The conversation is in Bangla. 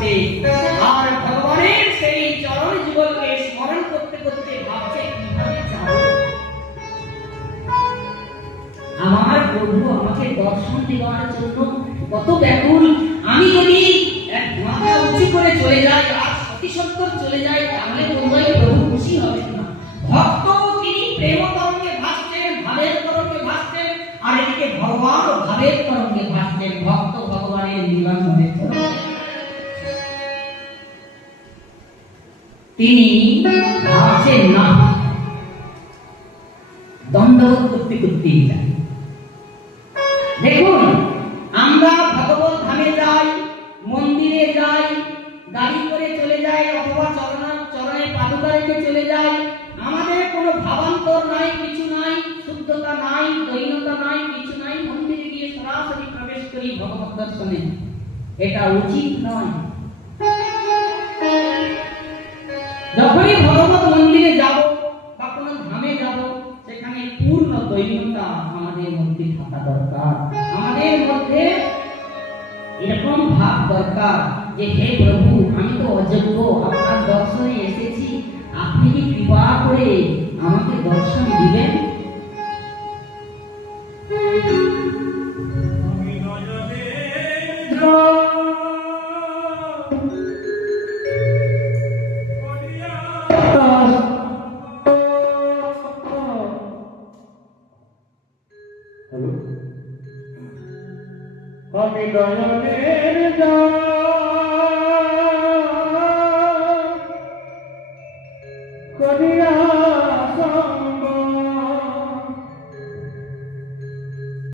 ভাসছে, আর ভগবানের সেই চরণ যুগলকে স্মরণ করতে করতে ভাবছে কিভাবে যাব। আমার প্রভু আমাকে দর্শন দেওয়ার জন্য কত ব্যাকুল। আমি যদি এক মাথা উঁচু করে চলে যাই আর সতীসত্তর চলে যাই, তাহলে তোমরাই প্রভু খুশি হবেন না। ভক্ত তিনি প্রেম তরঙ্গে ভাসছেন, ভাবের তরঙ্গে ভাসছেন, আর এদিকে ভগবান ভাবের তরঙ্গে ভাসছেন, ভক্ত ভগবানের মিলনের তরঙ্গে। তিনি ভাবছেন না, দণ্ডবোধ করতে করতেই যায়। দেখুন, আমরা ভগবত ধামে যাই, মন্দিরে যাই, গাড়ি করে চলে যাই, অথবা চরণে পাদুকা রেখে চলে যাই। আমাদের কোনো ভাবান্তর নাই, কিছু নাই, শুদ্ধতা নাই, দৈনতা নাই, কিছু নাই। মন্দিরে গিয়ে সরাসরি প্রবেশ করি ভগবত দর্শনে। এটা উচিত নয়। যখনই ভগবত মন্দিরে যাব বা কোনো ধামে যাব, সেখানে পূর্ণ দৈনতা আমাদের মধ্যে থাকা দরকার। আমাদের মধ্যে এরকম ভাব দরকার যে হে প্রভু, আমি তো অযোগ্য, আপনার দর্শনে এসেছি, আপনি কি কৃপা করে আমাকে দর্শন দিবেন? আমি নয়নের